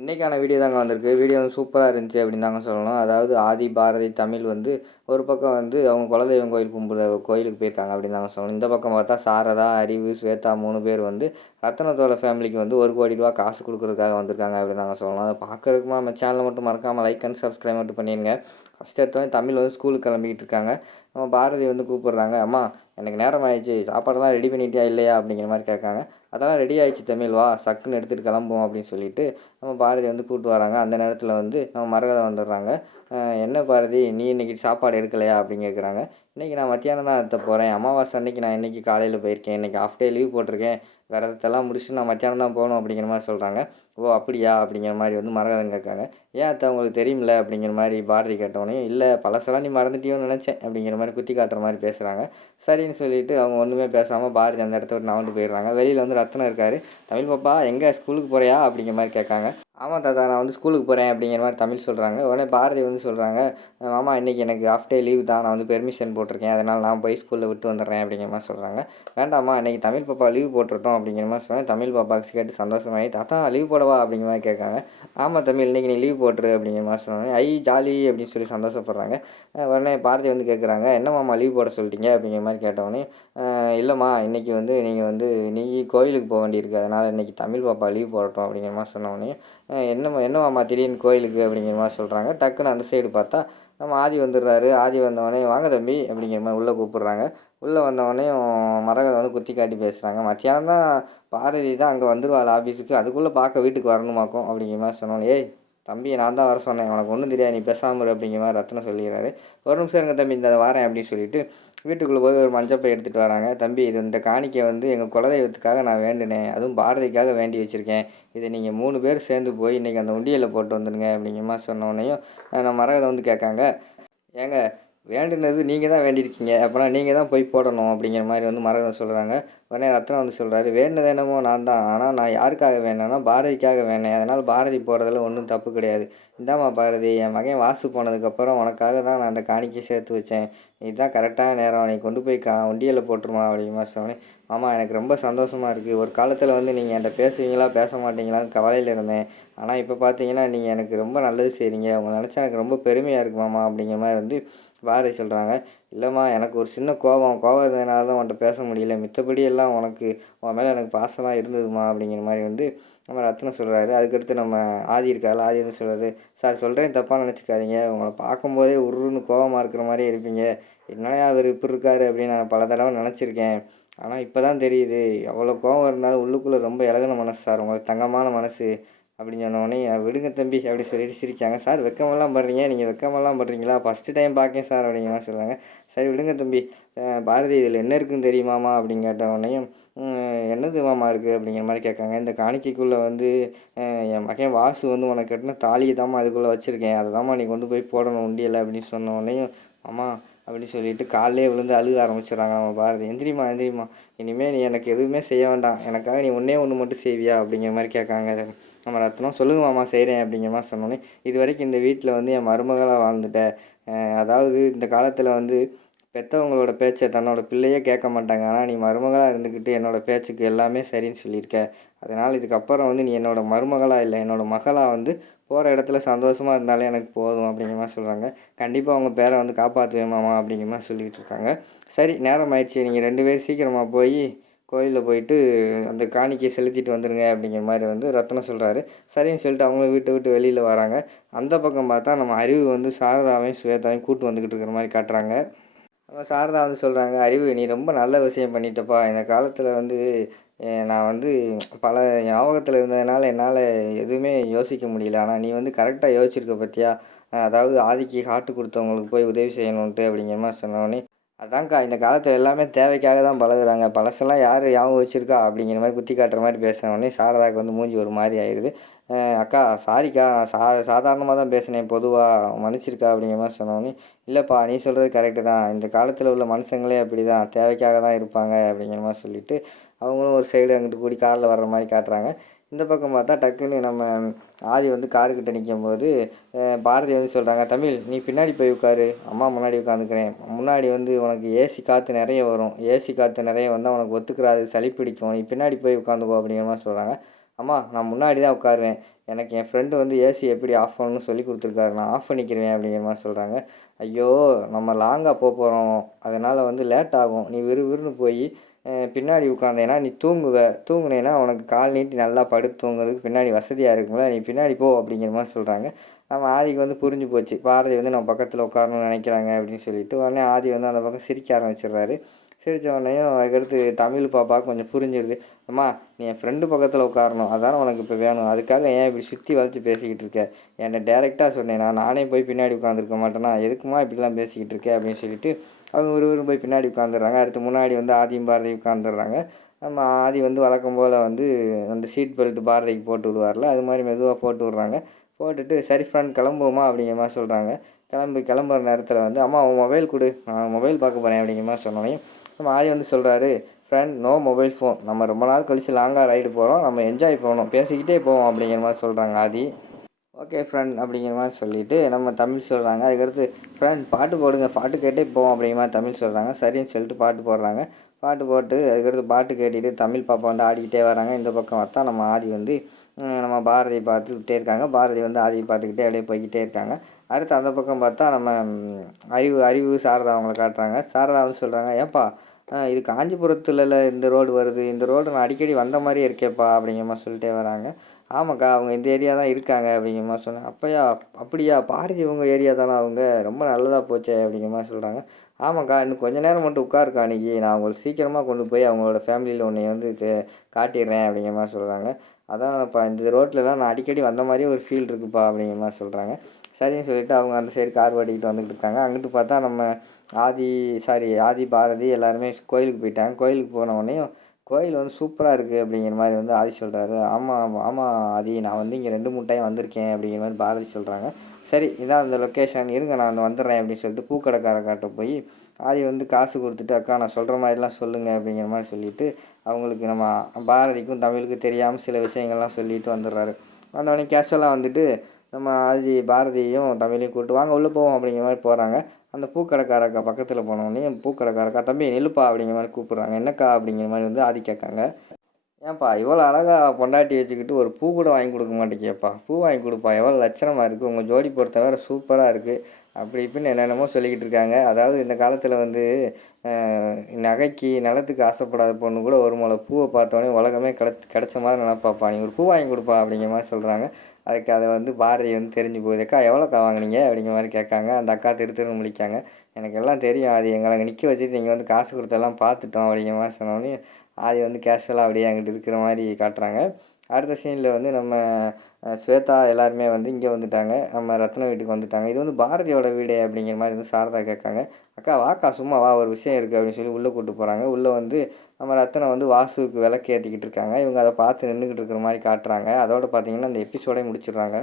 இன்றைக்கான வீடியோ தாங்க வந்திருக்கு. வீடியோ வந்து சூப்பராக இருந்துச்சு அப்படின்னு தாங்க சொல்லணும். அதாவது ஆதி, பாரதி, தமிழ் வந்து ஒரு பக்கம் வந்து அவங்க குலதெய்வம் கோயில் கும்பிட்ற கோயிலுக்கு போயிருக்காங்க அப்படின்னு தாங்க சொல்லணும். இந்த பக்கம் பார்த்தா சாரதா, அறிவு, ஸ்வேதா 3 பேர் வந்து ரத்தனத்தோட ஃபேமிலிக்கு வந்து ₹1,00,00,000 காசு கொடுக்குறதுக்காக வந்திருக்காங்க அப்படின்னு தாங்க சொல்லணும். அதை பார்க்குறதுக்கு நம்ம சேனலை மட்டும் மறக்காமல் லைக் அண்ட் சப்ஸ்கிரைப் மட்டும் பண்ணிடுங்க. ஃபஸ்ட் எடுத்தோடனே தமிழ் வந்து ஸ்கூலுக்கு கிளம்பிக்கிட்டு இருக்காங்க. நம்ம பாரதி வந்து கூப்பிட்றாங்க, அம்மா எனக்கு நேரம் ஆயிடுச்சு, சாப்பாடெல்லாம் ரெடி பண்ணிட்டியா இல்லையா அப்படிங்கிற மாதிரி கேட்காங்க. அதெல்லாம் ரெடி ஆயிடுச்சு தமிழ், வா சக்குன்னு எடுத்துகிட்டு கிளம்புவோம் அப்படின்னு சொல்லிட்டு நம்ம பாரதி வந்து கூப்பிட்டு வராங்க. அந்த நேரத்தில் வந்து நம்ம மரகதை வந்துடுறாங்க. என்ன பாரதி, நீ இன்றைக்கி சாப்பாடு எடுக்கலையா அப்படின்னு கேட்குறாங்க. இன்றைக்கி நான் மத்தியானம் தான் எடுத்த போகிறேன், அமாவாசை அன்றைக்கி நான் இன்றைக்கி காலையில் போயிருக்கேன், இன்றைக்கி ஆஃப் டே லீவ் போட்டிருக்கேன், விரதத்தெல்லாம் முடிச்சுட்டு நான் மத்தியானம் தான் போகணும் அப்படிங்கிற மாதிரி சொல்கிறாங்க. ஓ அப்படியா அப்படிங்கிற மாதிரி வந்து மரகதம் கேட்காங்க. ஏன் அத்தை உங்களுக்கு தெரியுமில்ல அப்படிங்கிற மாதிரி பாரதி கேட்டோடனே, இல்லை பழசெல்லாம் நீ மறந்துட்டியோன்னு நினச்சேன் அப்படிங்கிற மாதிரி குத்தி காட்டுற மாதிரி பேசுகிறாங்க. சரின்னு சொல்லிட்டு அவங்க ஒன்றுமே பேசாமல் பாரதி அந்த இடத்த விட்டு நகர்ந்து போயிடுறாங்க. வெளியில் வந்து ரத்னம் இருக்கார். தமிழ் பாப்பா எங்கே ஸ்கூலுக்கு போகிறியா அப்படிங்கிற மாதிரி கேட்காங்க. ஆமாம் தாத்தா, நான் வந்து ஸ்கூலுக்கு போகிறேன் அப்படிங்கிற மாதிரி தமிழ் சொல்கிறாங்க. உடனே பாரதி வந்து சொல்கிறாங்க, மாமா இன்றைக்கி எனக்கு ஆஃப் டே லீவ் தான், நான் வந்து பெர்மிஷன் போட்டிருக்கேன், அதனால் நான் போய் ஸ்கூலில் விட்டு வந்துடுறேன் அப்படிங்கிற மாதிரி சொல்கிறாங்க. வேண்டாம்மா இன்றைக்கி தமிழ் பாப்பா லீவ் போட்டுருட்டோம் அப்படிங்கிற மாதிரி சொன்னேன். தமிழ் பாப்பாவுக்கு கேட்டு சந்தோஷமாகி, தாத்தா லீவ் போடவா அப்படிங்கிற மாதிரி கேட்காங்க. ஆமாம் தமிழ், இன்றைக்கி நீ லீவ் போட்டுரு அப்படிங்கிற மாதிரி சொன்னாங்க. ஐ ஜாலி அப்படின்னு சொல்லி சந்தோஷப்படுறாங்க. உடனே பாரதி வந்து கேட்குறாங்க, என்ன மாமா லீவ் போட சொல்லிட்டீங்க அப்படிங்கிற மாதிரி கேட்டவுடனே, இல்லைம்மா இன்றைக்கி வந்து நீங்கள் வந்து கோயிலுக்கு போக வேண்டியிருக்கு, அதனால் இன்றைக்கி தமிழ் பாப்பா லீவ் போடட்டும் அப்படிங்கிற மாதிரி சொன்னோடனே, என்னம்மா திடீர்னு கோயிலுக்கு அப்படிங்கிற மாதிரி சொல்கிறாங்க. டக்குன்னு அந்த சைடு பார்த்தா நம்ம ஆதி வந்துடுறாரு. ஆதி வந்தவொடனே வாங்க தம்பி அப்படிங்கிற மாதிரி உள்ளே கூப்பிட்றாங்க. உள்ளே வந்தவொடனேயும் மரகதை வந்து குத்தி காட்டி பேசுகிறாங்க. மத்தியானம் தான் பாரதி தான் அங்கே வந்துடுவாள் ஆஃபீஸுக்கு, அதுக்குள்ளே பார்க்க வீட்டுக்கு வரணுமாக்கும் அப்படிங்கிற மாதிரி சொன்னோன்னே, ஏய் தம்பி நான் தான் வர சொன்னேன், உனக்கு ஒன்றும் தெரியாது, நீ பேசாமல் இரு அப்படிங்கிற மாதிரி ரத்னம் சொல்லிடுறாரு. ஒரு நிமிஷம் இருங்க தம்பி, இந்த வாரேன் அப்படின்னு சொல்லிட்டு வீட்டுக்குள்ளே போய் ஒரு மஞ்சப்பை எடுத்துகிட்டு வராங்க. தம்பி இது இந்த காணிக்கை வந்து எங்கள் குலதெய்வத்துக்காக நான் வேண்டினேன், அதுவும் பாரதிக்காக வேண்டி வச்சுருக்கேன், இதை நீங்கள் 3 பேர் சேர்ந்து போய் இன்றைக்கி அந்த உண்டியலில் போட்டு வந்துடுங்க அப்படிங்கிற மாதிரி சொன்னோடனையும் நம்ம மரகதை வந்து கேட்காங்க, ஏங்க வேண்டுனது நீங்கள் தான் வேண்டியிருக்கீங்க, அப்போனா நீங்கள் தான் போய் போடணும் அப்படிங்கிற மாதிரி வந்து மரகதம் சொல்கிறாங்க. உடனே ரத்னம் வந்து சொல்கிறாரு, வேண்டினது என்னமோ நான் தான், ஆனால் நான் யாருக்காக வேணேன்னா பாரதிக்காக வேணேன், அதனால் பாரதி போடுறதுல ஒன்றும் தப்பு கிடையாது. இந்தாம்மா பாரதி, என் மகன் வாசு போனதுக்கப்புறம் உனக்காக தான் நான் அந்த காணிக்கை சேர்த்து வச்சேன், இதுதான் கரெக்டான நேரம், நீ கொண்டு போய் உண்டியலில் போட்டுருமா அப்படிங்கிற மாதிரி சொன்னேன். ஆமாம் எனக்கு ரொம்ப சந்தோஷமாக இருக்குது, ஒரு காலத்தில் வந்து நீங்கள் என்கிட்ட பேசுவீங்களா பேச மாட்டீங்களான்னு கவலையில் இருந்தேன், ஆனால் இப்போ பார்த்தீங்கன்னா நீங்கள் எனக்கு ரொம்ப நல்லது செய்கிறீங்க, உங்களை நினச்சா எனக்கு ரொம்ப பெருமையாக இருக்குது மாமா அப்படிங்கிற மாதிரி வந்து பாரதி சொல்கிறாங்க. இல்லைம்மா எனக்கு ஒரு சின்ன கோபம் இருந்ததுனால தான் உன்கிட்ட பேச முடியல, மித்தபடி எல்லாம் உன் மேலே எனக்கு பாசமாக இருந்ததுமா அப்படிங்கிற மாதிரி வந்து நம்ம ரத்னம் சொல்கிறாரு. அதுக்கடுத்து நம்ம ஆதி இருக்காரு. ஆதி வந்து சொல்கிறாரு, சார் சொல்கிறேன் தப்பாக நினச்சிக்காதீங்க, உங்களை பார்க்கும்போதே உருன்னு கோபமாக இருக்கிற மாதிரியே இருப்பீங்க, என்னையா அவர் இப்படி இருக்காரு அப்படின்னு நான் பல தடவை நினச்சிருக்கேன், ஆனால் இப்போ தான் தெரியுது எவ்வளோ கோபம் இருந்தாலும் உள்ளுக்குள்ளே ரொம்ப இலகுன மனசு சார், உங்களுக்கு தங்கமான மனசு அப்படின்னு சொன்னோடனே, விடுங்க தம்பி அப்படி சொல்லிட்டு சிரிக்காங்க. சார் வெக்கமெல்லாம் படுறீங்க, நீங்கள் வெக்கமெல்லாம் படுறீங்களா, ஃபஸ்ட்டு டைம் பார்க்கேன் சார் அப்படிங்கிற மாதிரி சொல்கிறாங்க. சரி விடுங்க தம்பி, பாரதி இதில் என்ன இருக்குன்னு தெரியுமாமா அப்படின்னு கேட்டவுடனேயும், என்னது மாமா இருக்குது அப்படிங்கிற மாதிரி கேட்காங்க. இந்த காணிக்கைக்குள்ளே வந்து என் மகன் வாசு வந்து உனக்கு கட்டின தாலியை தாம்மா அதுக்குள்ளே வச்சுருக்கேன், அதை தாம்மா நீ கொண்டு போய் போடணும் உண்டியலை அப்படின்னு சொன்னோடனேயும், ஆமா அப்படின்னு சொல்லிட்டு காலையே விழுந்து அழுக ஆரம்பிச்சிடுறாங்க நம்ம பாரதி. எந்திரிம்மா இனிமேல் நீ எனக்கு எதுவுமே செய்ய வேண்டாம், எனக்காக நீ ஒன்றே ஒன்று மட்டும் செய்வியா அப்படிங்கிற மாதிரி கேட்காங்க நம்ம ரத்னம். சொல்லுங்க மாமா செய்கிறேன் அப்படிங்கிற மாதிரி சொன்னோன்னே, இது வரைக்கும் இந்த வீட்டில் வந்து என் மருமகளாக வாழ்ந்துட்டேன், அதாவது இந்த காலத்தில் வந்து பெற்றவங்களோட பேச்சை தன்னோட பிள்ளையே கேட்க மாட்டாங்க, ஆனால் நீ மருமகளாக இருந்துக்கிட்டு என்னோடய பேச்சுக்கு எல்லாமே சரின்னு சொல்லியிருக்க, அதனால் இதுக்கப்புறம் வந்து நீ என்னோடய மருமகளாக இல்லை என்னோடய மகளாக வந்து போகிற இடத்துல சந்தோஷமாக இருந்தாலே எனக்கு போதும் அப்படிங்கிற மாதிரி சொல்கிறாங்க. கண்டிப்பாக அவங்க பேரை வந்து காப்பாற்றுவேன் மாமா அப்படிங்கிற மாதிரி சொல்லிகிட்டு இருக்காங்க. சரி நேரம் ஆயிடுச்சு, நீங்கள் 2 பேரும் சீக்கிரமாக போய் கோயிலில் போயிட்டு அந்த காணிக்கையை செலுத்திட்டு வந்துடுங்க அப்படிங்கிற மாதிரி வந்து ரத்னம் சொல்கிறாரு. சரின்னு சொல்லிட்டு அவங்களும் வீட்டை விட்டு வெளியில் வராங்க. அந்த பக்கம் பார்த்தா நம்ம அறிவு வந்து சாரதாவையும் ஸ்வேதாவையும் கூட்டு வந்துக்கிட்டு இருக்கிற மாதிரி காட்டுறாங்க. சாரதா வந்து சொல்கிறாங்க, அறிவு நீ ரொம்ப நல்ல விஷயம் பண்ணிட்டப்பா, இந்த காலத்தில் வந்து நான் வந்து பல ஞாபகத்தில் இருந்ததுனால என்னால் எதுவுமே யோசிக்க முடியல, ஆனால் நீ வந்து கரெக்டாக யோசிச்சிருக்க பார்த்தியா, அதாவது ஆதிக்கு காட்டு கொடுத்தவங்களுக்கு போய் உதவி செய்யணுன்ட்டு அப்படிங்கிற மாதிரி சொன்னோடனே, அதான்க்கா இந்த காலத்தில் எல்லாமே தேவைக்காக தான் பழகுறாங்க, பழசெல்லாம் யார் ஞாபகம் வச்சுருக்கா அப்படிங்கிற மாதிரி குத்தி காட்டுற மாதிரி பேசினோடனே சாரதாவுக்கு வந்து மூஞ்சி ஒரு மாதிரி ஆயிடுது. அக்கா சாரிக்கா, நான் சாதாரணமாக தான் பேசினேன், பொதுவாக மன்னிச்சிருக்கா அப்படிங்கிற மாதிரி சொன்னோடனே, இல்லைப்பா நீ சொல்கிறது கரெக்டு தான், இந்த காலத்தில் உள்ள மனுஷங்களே அப்படி தான் தேவைக்காக தான் இருப்பாங்க அப்படிங்கிற மாதிரி சொல்லிவிட்டு அவங்களும் ஒரு சைடு அங்கிட்டு கூடி காரில் வர்ற மாதிரி காட்டுறாங்க. இந்த பக்கம் பார்த்தா டக்குன்னு நம்ம ஆதி வந்து காருக்கிட்ட நிற்கும்போது பாரதி வந்து சொல்கிறாங்க, தமிழ் நீ பின்னாடி போய் உட்காரு, அம்மா முன்னாடி உட்காந்துக்கிறேன், முன்னாடி வந்து உனக்கு ஏசி காற்று நிறைய வரும், ஏசி காற்று நிறைய வந்தால் உனக்கு ஒத்துக்கிறாது, சளி பிடிக்கும், நீ பின்னாடி போய் உட்காந்துக்கோ அப்படிங்கிற மாதிரி சொல்கிறாங்க. அம்மா நான் முன்னாடி தான் உட்காருவேன். எனக்கு என் ஃப்ரெண்டு வந்து ஏசி எப்படி ஆஃப் பண்ணணும்னு சொல்லிக் குடுத்துருக்காரு. நான் ஆஃப் பண்ணிக்கிருவேன் அப்படிங்கிற மாரி சொல்கிறாங்க. ஐயோ! நம்ம லாங்கா போறோம். அதனால வந்து லேட் ஆகும். நீ விறுவிறுன்னு போயி பின்னாடி உட்காந்தேன்னா நீ தூங்குவ. தூங்குனேன்னா உனக்கு கால் நீட்டி நல்லா படுத்து தூங்குறதுக்கு பின்னாடி வசதியா இருக்கும்ல. நீ பின்னாடி போ அப்படிங்கிற மாரி சொல்கிறாங்க. நம்ம ஆதிக்கு வந்து புரிஞ்சு போச்சு. பாரதி வந்து நம்ம பக்கத்துல உட்காரணும்னு நினைக்கிறாங்க அப்படின்னு சொல்லிட்டு, உடனே ஆதி வந்து அந்த பக்கம் சிரிக்க ஆரம்பிச்சிடுறாரு. சிரிச்ச உடனேயும் அதுக்கடுத்து தமிழ் பாப்பாவுக்கு கொஞ்சம் புரிஞ்சிருது. அம்மா நீ என் ஃப்ரெண்டு பக்கத்தில் உட்காரணும், அதானே உனக்கு இப்போ வேணும். அதுக்காக ஏன் இப்படி சுற்றி வளைச்சி பேசிக்கிட்டு இருக்க? என்கிட்ட டேரெக்டாக சொன்னேன்னா நானே போய் பின்னாடி உட்காந்துருக்க மாட்டேனா? எதுக்குமா இப்படிலாம் பேசிக்கிட்டு இருக்க அப்படின்னு சொல்லிட்டு அவங்க ஒருவரும் போய் பின்னாடி உட்காந்துடுறாங்க. அடுத்து முன்னாடி வந்து ஆதியும் பாரதி உட்காந்துடுறாங்க. நம்ம ஆதி வந்து வழக்கம் போல் வந்து அந்த சீட் பெல்ட் பாரதிக்கு போட்டு விடுவார்ல, அது மாதிரி மெதுவாக போட்டு விட்றாங்க. போட்டுட்டு சரி ஃப்ரெண்ட் கிளம்புவோமா அப்படிங்கிற மாதிரி சொல்கிறாங்க. கிளம்புற நேரத்தில் வந்து அம்மா உன் மொபைல் கொடு, நான் மொபைல் பார்க்க போகிறேன் அப்படிங்கிற மாதிரி சொன்னோன்னே நம்ம ஆதி வந்து சொல்கிறாரு, ஃப்ரெண்ட் நோ மொபைல் ஃபோன், நம்ம ரொம்ப நாள் கழித்து லாங்காக ரைடு போகிறோம், நம்ம என்ஜாய் பண்ணணும், பேசிக்கிட்டே போவோம் அப்படிங்கிற மாதிரி சொல்கிறாங்க ஆதி. ஓகே ஃப்ரெண்ட் அப்படிங்கிற மாதிரி சொல்லிவிட்டு நம்ம தமிழ் சொல்கிறாங்க. அதுக்கடுத்து ஃப்ரெண்ட் பாட்டு போடுங்க, பாட்டு கேட்டே போவோம் அப்படிங்கிற மாதிரி தமிழ் சொல்கிறாங்க. சரின்னு சொல்லிட்டு பாட்டு போடுறாங்க. பாட்டு போட்டு அதுக்கடுத்து பாட்டு கேட்டுட்டு தமிழ் பாப்பா வந்து ஆடிக்கிட்டே வராங்க. இந்த பக்கம் பார்த்தா நம்ம ஆதி வந்து நம்ம பாரதியை பார்த்துக்கிட்டே இருக்காங்க. பாரதி வந்து ஆதியை பார்த்துக்கிட்டே அப்படியே போய்கிட்டே இருக்காங்க. அடுத்து அந்த பக்கம் பார்த்தா நம்ம அறிவு சாரதா அவங்கள காட்டுறாங்க. சாரதா வந்து சொல்கிறாங்க, ஏப்பா இது காஞ்சிபுரத்துலல இந்த ரோடு வருது, இந்த ரோடு நான் அடிக்கடி வந்த மாதிரியே இருக்கேப்பா அப்படிங்கிற மாதிரி சொல்லிட்டே வராங்க. ஆமாக்கா அவங்க இந்த ஏரியா தான் இருக்காங்க அப்படிங்கிற மாதிரி சொன்னேன். அப்படியா பாரதி உங்கள் ஏரியா தானே, அவங்க ரொம்ப நல்லதாக போச்சே அப்படிங்கிற மாதிரி சொல்கிறாங்க. ஆமாக்கா இன்னும் கொஞ்சம் நேரம் மட்டும் உட்காருக்கா, அன்றைக்கி நான் உங்களுக்கு சீக்கிரமாக கொண்டு போய் அவங்களோட ஃபேமிலியில் உன்னை வந்து காட்டிடுறேன் அப்படிங்கிற மாதிரி சொல்கிறாங்க. அதான்ப்பா இந்த ரோட்லலாம் நான் அடிக்கடி வந்த மாதிரியே ஒரு ஃபீல் இருக்குப்பா அப்படிங்கிற மாதிரி சொல்கிறாங்க. சரின்னு சொல்லிவிட்டு அவங்க அந்த சைடு கார் ஓட்டிக்கிட்டு வந்துக்கிட்டு இருக்காங்க. அங்கிட்டு பார்த்தா நம்ம ஆதி பாரதி எல்லாருமே கோயிலுக்கு போயிட்டாங்க. கோயிலுக்கு போன உடனேயும் கோயில் வந்து சூப்பராக இருக்குது அப்படிங்கிற மாதிரி வந்து ஆதி சொல்கிறாரு. ஆமாம் ஆமாம் ஆதி, நான் வந்து இங்கே 2 3 டைம் வந்திருக்கேன் அப்படிங்கிற மாதிரி பாரதி சொல்கிறாங்க. சரி இதான் அந்த லொக்கேஷன், இருங்க நான் வந்து வந்துடுறேன் அப்படின்னு சொல்லிட்டு பூக்கடைக்காரக்காட்ட போய் ஆதி வந்து காசு கொடுத்துட்டு, அக்கா நான் சொல்கிற மாதிரிலாம் சொல்லுங்கள் அப்படிங்கிற மாதிரி சொல்லிவிட்டு அவங்களுக்கு நம்ம பாரதிக்கும் தமிழுக்கும் தெரியாமல் சில விஷயங்கள்லாம் சொல்லிட்டு வந்துடுறாரு. வந்தோடனே கேஷுவலாக வந்துட்டு நம்ம பாரதியையும் தமிழையும் கூப்பிட்டு வாங்க உள்ளே போவோம் அப்படிங்கிற மாதிரி போகிறாங்க. அந்த பூக்கடைக்காரக்கா பக்கத்தில் போனோடனே பூக்கடைக்காரக்கா தம்பி நில்லுப்பா அப்படிங்கிற மாதிரி கூப்பிட்றாங்க. என்னக்கா அப்படிங்கிற மாதிரி வந்து ஆதி கேட்காங்க. ஏன்ப்பா இவ்வளோ அழகாக பொண்டாட்டி வச்சுக்கிட்டு ஒரு பூ கூட வாங்கி கொடுக்க மாட்டேங்கியப்பா, பூ வாங்கி கொடுப்பா, எவ்வளோ லட்சணமாக இருக்குது, உங்கள் ஜோடி பொறுத்த வேறு சூப்பராக இருக்குது அப்படி இப்படின்னு என்னென்னமோ சொல்லிக்கிட்டு இருக்காங்க. அதாவது இந்த காலத்தில் வந்து நகைக்கு நிலத்துக்கு ஆசைப்படாத பொண்ணு கூட ஒரு முளை பூவை பார்த்தோன்னே உலகமே கிடச்ச மாதிரி நினைப்பாப்பா, நீ ஒரு பூ வாங்கி கொடுப்பா அப்படிங்கிற மாதிரி சொல்கிறாங்க. அதுக்கு அதை வந்து பாரதி வந்து தெரிஞ்சு போகுது. அக்கா எவ்வளோக்கா வாங்கினீங்க அப்படிங்கிற மாதிரி கேட்காங்க. அந்த அக்கா திருன்னு முழிக்காங்க. எனக்கு எல்லாம் தெரியும், அது எங்களை அங்கே நிற்க வச்சுட்டு நீங்கள் வந்து காசு கொடுத்தெல்லாம் பார்த்துட்டோம் அப்படிங்கிற மாதிரி சொன்னோடனே ஆதி வந்து கேஷுவலாக அப்படியே அங்கிட்டு இருக்கிற மாதிரி காட்டுறாங்க. அடுத்த சீனில் வந்து நம்ம ஸ்வேதா எல்லாருமே வந்து இங்கே வந்துட்டாங்க, நம்ம ரத்ன வீட்டுக்கு வந்துட்டாங்க. இது வந்து பாரதியோட வீடு அப்படிங்கிற மாதிரி வந்து சாரதா கேட்காங்க. அக்கா வாக்கா சும்மா வா, ஒரு விஷயம் இருக்குது அப்படின்னு சொல்லி உள்ளே கூப்பிட்டு போகிறாங்க. உள்ளே வந்து நம்ம ரத்னம் வந்து வாசுவுக்கு விளக்கு ஏற்றிக்கிட்டு இருக்காங்க. இவங்க அதை பார்த்து நின்றுக்கிட்டு இருக்கிற மாதிரி காட்டுறாங்க. அதோடு பார்த்திங்கன்னா அந்த எபிசோடே முடிச்சிடுறாங்க.